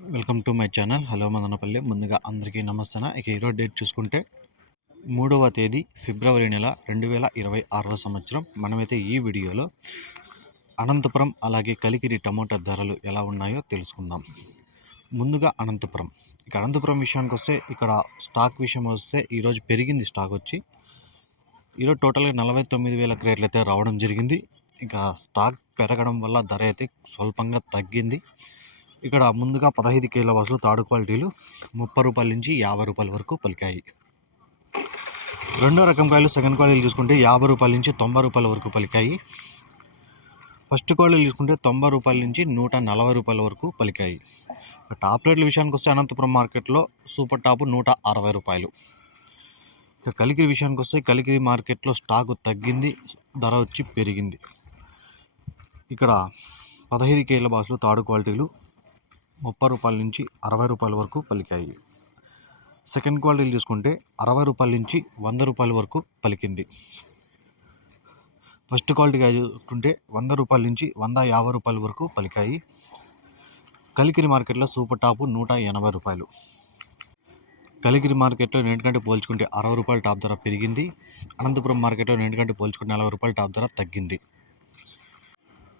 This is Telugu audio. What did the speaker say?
Welcome to my channel. Hello Madanapalli. ముందుగా అందరికీ నమస్తే ఇక ఈరోజు డేట్ చూసుకుంటే మూడవ తేదీ ఫిబ్రవరి నెల రెండు వేల ఇరవై ఆరవ సంవత్సరం. మనమైతే ఈ వీడియోలో అనంతపురం అలాగే కలికిరి టమోటా ధరలు ఎలా ఉన్నాయో తెలుసుకుందాం. ముందుగా అనంతపురం. ఇక అనంతపురం విషయానికి వస్తే ఇక్కడ స్టాక్ విషయం వస్తే ఈరోజు పెరిగింది స్టాక్ వచ్చి ఈరోజు టోటల్గా నలభై తొమ్మిది వేల క్రేట్లు అయితే రావడం జరిగింది. ఇంకా స్టాక్ పెరగడం వల్ల ధర అయితే స్వల్పంగా తగ్గింది. ఇక్కడ ముందుగా పదహైదు కేల బస్సులు తాడు క్వాలిటీలు ముప్పై రూపాయల నుంచి యాభై రూపాయల వరకు పలికాయి. రెండో రకం కాయలు సెకండ్ క్వాలిటీలు చూసుకుంటే యాభై రూపాయల నుంచి తొంభై రూపాయల వరకు పలికాయి. ఫస్ట్ క్వాలిటీలు చూసుకుంటే తొంభై రూపాయల నుంచి నూట నలభై రూపాయల వరకు పలికాయి. టాప్ రేట్ల విషయానికి వస్తే అనంతపురం మార్కెట్లో సూపర్ టాప్ నూట అరవై రూపాయలు. ఇక కలికిరి విషయానికి వస్తే కలికిరి మార్కెట్లో స్టాకు తగ్గింది ధర వచ్చి పెరిగింది. ఇక్కడ పదహైదు కేల బాసులు తాడు క్వాలిటీలు ముప్పై రూపాయల నుంచి అరవై రూపాయల వరకు పలికాయి. సెకండ్ క్వాలిటీలు చూసుకుంటే అరవై రూపాయల నుంచి వంద రూపాయల వరకు పలికింది. ఫస్ట్ క్వాలిటీగా చూసుకుంటే వంద రూపాయల నుంచి వంద యాభై రూపాయల వరకు పలికాయి. కలికిరి మార్కెట్లో సూపర్ టాపు నూట ఎనభై రూపాయలు. కలిగిరి మార్కెట్లో నేటికంటే పోల్చుకుంటే అరవై రూపాయల టాప్ ధర పెరిగింది. అనంతపురం మార్కెట్లో నేటికంటే పోల్చుకుంటే నలభై రూపాయల టాప్ ధర తగ్గింది.